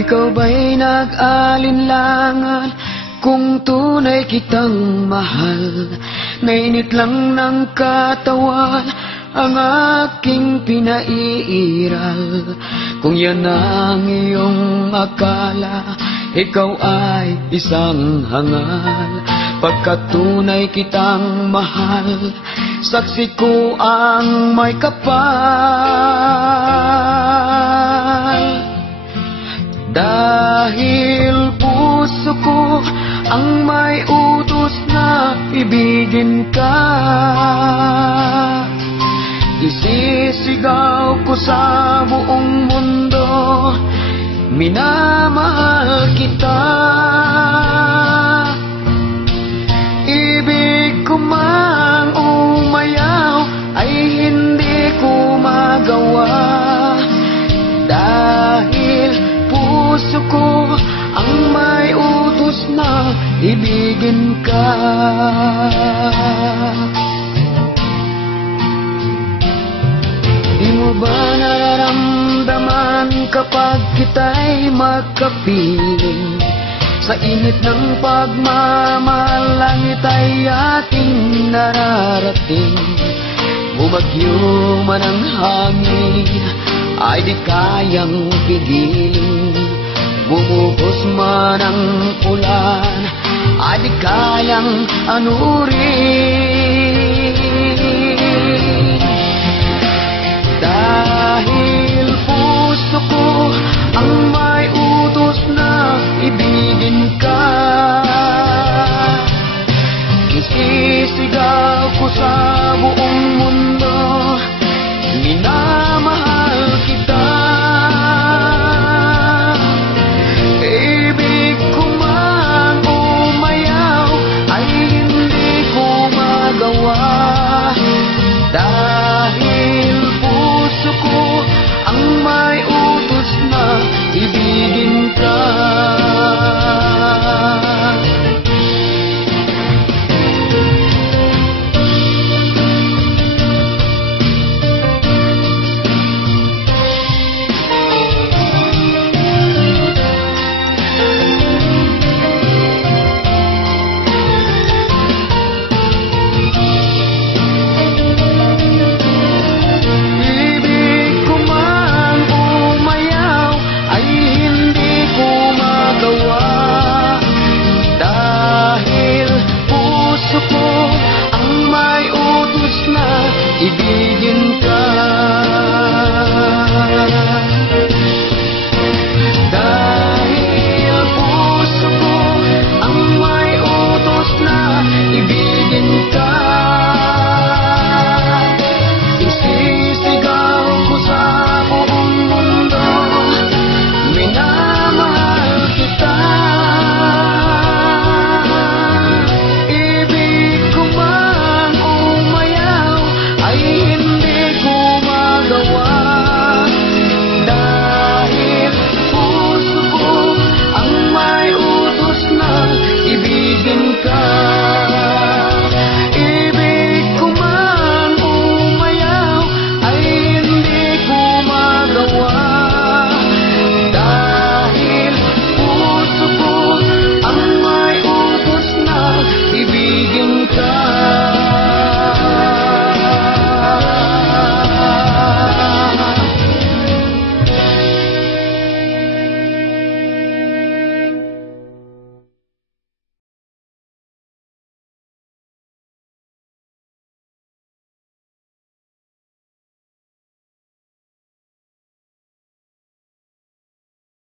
Ikaw ba'y nag-alinlangan kung tunay kitang mahal? Nainit lang ng katawan ang aking pinaiiral. Kung yan ang iyong akala, ikaw ay isang hangal. Pagkat tunay kitang mahal, saksi ko ang may kapal. Dahil puso ko ang may utos na ibigin ka, isisigaw ko sa buong mundo, minamahal kita. Ibig ko mang umayaw ay hindi ko magawa, dahil puso ko ang may utos na ibigin ka. Di mo ba nararamdaman kapag kita'y magkapiling? Sa init ng pagmamahal, langit ay ating nararating. Bumagyo man ang hangin, ay di kayang pigilin. Bumuhos man ang ulan, ay di kayang anurin. Dahil puso ko ang